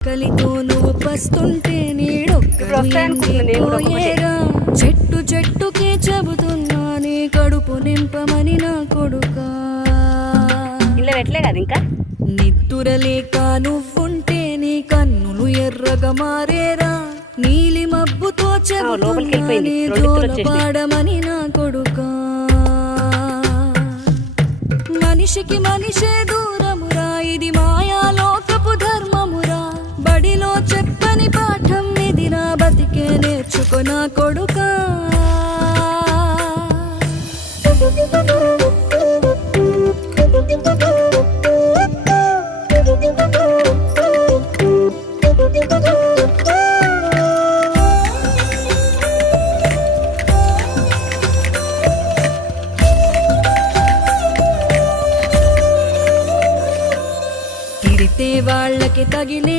కలితో నువ్వు పస్తుంటే నీడొక్కరా చెట్టు చెట్టుకే చెబుతున్నా నీ కడుపు నింపమని నా కొడుకా ఇలా పెట్టలే కదా ఇంకా నిద్దురలేక నువ్వుంటే నీ కన్నులు ఎర్రగా మారేరా నీలి మబ్బుతో చెబుతున్నా నీ జోల పాడమని నా కొడుకా మనిషికి మనిషే దూరమురా ఇది మాయాలోకపు ధర్మమురా బడిలో చెప్పని పాఠం ఇదిరా బతికే నేర్చుకో నా కొడుకా తిడితే వాళ్ళకి తగిలే